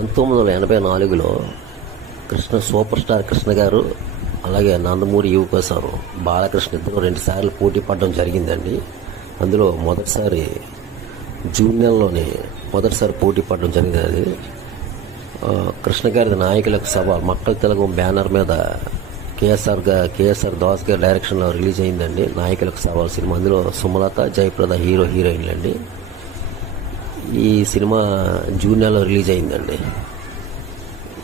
1984లో super star Krishna గారు అలాగే నందమూరి యువకోసం బాలకృష్ణ ఇద్దరు 2 సార్లు పోటీ పడడం జరిగిందండి. అందులో మొదటిసారి జూన్ నెలలోనే పోటీ పడడం జరిగింది. అది కృష్ణ గారి నాయకులకు సవాల్ మక్కల తెలుగు బ్యానర్ మీద కేఎస్ఆర్ దాస్ గారి డైరెక్షన్లో రిలీజ్ అయిందండి. నాయకులకు సవాల్ సినిమా. అందులో సుమలత, జయప్రద హీరోయిన్లు అండి. ఈ సినిమా జూన్ నెలలో రిలీజ్ అయిందండి.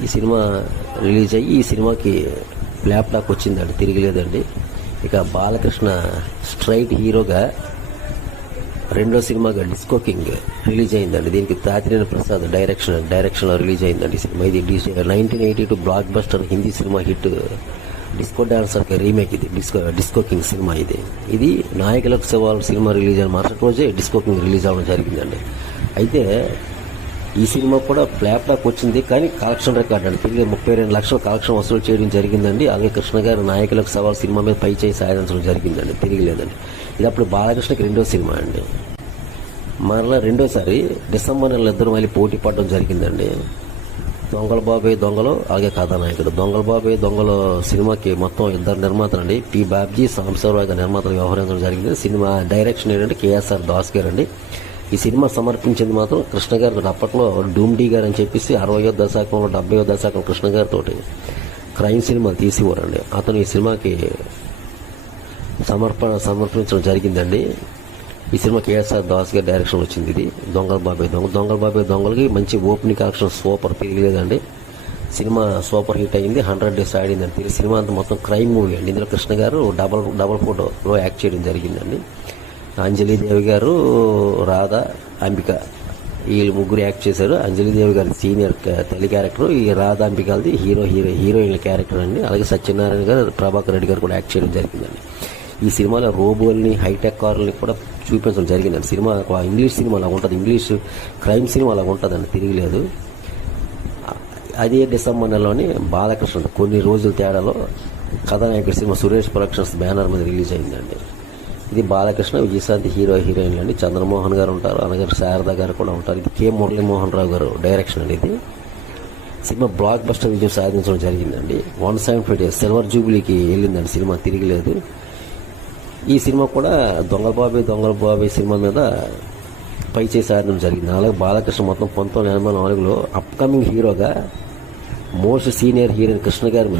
ఈ సినిమా రిలీజ్ అయ్యి ఈ సినిమాకి ఫ్లాప్ టాక్ వచ్చిందండి, తిరిగిలేదండి. ఇక బాలకృష్ణ స్ట్రైట్ హీరోగా రెండో సినిమాగా డిస్కో కింగ్ రిలీజ్ అయిందండి. దీనికి తాతినేని ప్రసాద్ డైరెక్షన్లో రిలీజ్ అయిందండి సినిమా. ఇది 1982 బ్లాక్ బస్టర్ హిందీ సినిమా హిట్ డిస్కో డాన్సర్కి రీమేక్. ఇది డిస్కో కింగ్ సినిమా. ఇది నాయకులకు సవాల్ సినిమా రిలీజ్ అయిన మరుసటి రోజే డిస్కో కింగ్ రిలీజ్ అవ్వడం జరిగిందండి. అయితే ఈ సినిమా కూడా ఫ్లాప్ టాక్ వచ్చింది, కానీ కలెక్షన్ రికార్డ్ అండి. తిరిగి 32 లక్షల కలెక్షన్ వసూలు చేయడం జరిగిందండి. అలాగే కృష్ణ గారు నాయకులకు సవాల్ సినిమా మీద పై చేయి సాధించడం జరిగిందండి, తిరిగిలేదండి. ఇది అప్పుడు బాలకృష్ణకి రెండో సినిమా అండి. మరలా రెండోసారి డిసెంబర్ నెలలో ఇద్దరు మళ్ళీ పోటీ పడడం జరిగిందండి. దొంగల బాబాయ్ దొంగలు, అలాగే కథానాయకుడు. దొంగల బాబాయ్ దొంగలు సినిమాకి మొత్తం ఇద్దరు నిర్మాతలు అండి. పి బాబ్జీ, సాంబశివరావు గారు నిర్మాతలు వ్యవహరించడం జరిగింది. సినిమా డైరెక్షన్ ఏంటంటే కేఎస్ఆర్ దాస్ గారు అండి. ఈ సినిమా సమర్పించింది మాత్రం కృష్ణ గారు. అప్పట్లో డూమ్డీ గారు అని చెప్పేసి 60వ దశకంలో 70వ దశకం కృష్ణ గారితో క్రైమ్ సినిమాలు తీసేవారండి. అతను ఈ సినిమాకి సమర్పించడం జరిగిందండి. ఈ సినిమా కేఎస్ఆర్ దాస్ గారి డైరెక్షన్ వచ్చింది. ఇది దొంగల బాబాయ్ దొంగలకి మంచి ఓపెనింగ్ కలెక్షన్ సూపర్, తిరిగిలేదండి. సినిమా సూపర్ హిట్ అయింది. 100 days ఆడిందండి. ఈ సినిమా అంతా మొత్తం క్రైమ్ మూవీ అండి. ఇందులో కృష్ణ గారు డబల్ ఫోటోలో యాక్ట్ చేయడం జరిగిందండి. అంజలీదేవి గారు, రాధా, అంబిక వీళ్ళు ముగ్గురు యాక్ట్ చేశారు. అంజలీదేవి గారి సీనియర్ తల్లి క్యారెక్టర్, ఈ రాధా అంబికలది హీరోయిన్ల క్యారెక్టర్ అండి. అలాగే సత్యనారాయణ గారు, ప్రభాకర్ రెడ్డి గారు కూడా యాక్ట్ చేయడం జరిగిందండి. ఈ సినిమాలో రోబోల్ని, హైటెక్ కార్లని కూడా చూపించడం జరిగిందండి. సినిమా ఇంగ్లీష్ సినిమా అలా ఉంటుంది, ఇంగ్లీష్ క్రైమ్ సినిమా అలా ఉంటుందండి, తిరిగిలేదు. అదే డిసెంబర్ నెలలోని బాలకృష్ణ కొన్ని రోజుల తేడాలో కథానాయకుడి సినిమా సురేష్ ప్రొడక్షన్స్ బ్యానర్ మీద రిలీజ్ అయిందండి. ఇది బాలకృష్ణ, విజయశాంతి హీరోయిన్లు అండి. చంద్రమోహన్ గారు ఉంటారు, అలాగే శారద గారు కూడా ఉంటారు. ఇది కె మురళీమోహన్ రావు గారు డైరెక్షన్ అండి. ఇది సినిమా బ్లాక్ బస్టర్ విజయం సాధించడం జరిగిందండి. 175 days సిల్వర్ జూబ్లీకి వెళ్ళిందండి సినిమా, తిరిగిలేదు. ఈ సినిమా కూడా దొంగల బాబాయ్ సినిమా మీద పై చేసి సాధించడం జరిగింది. అలాగే బాలకృష్ణ మొత్తం 1984లో అప్కమింగ్ హీరోగా మోస్ట్ సీనియర్ హీరోయిన్ కృష్ణ గారి మీద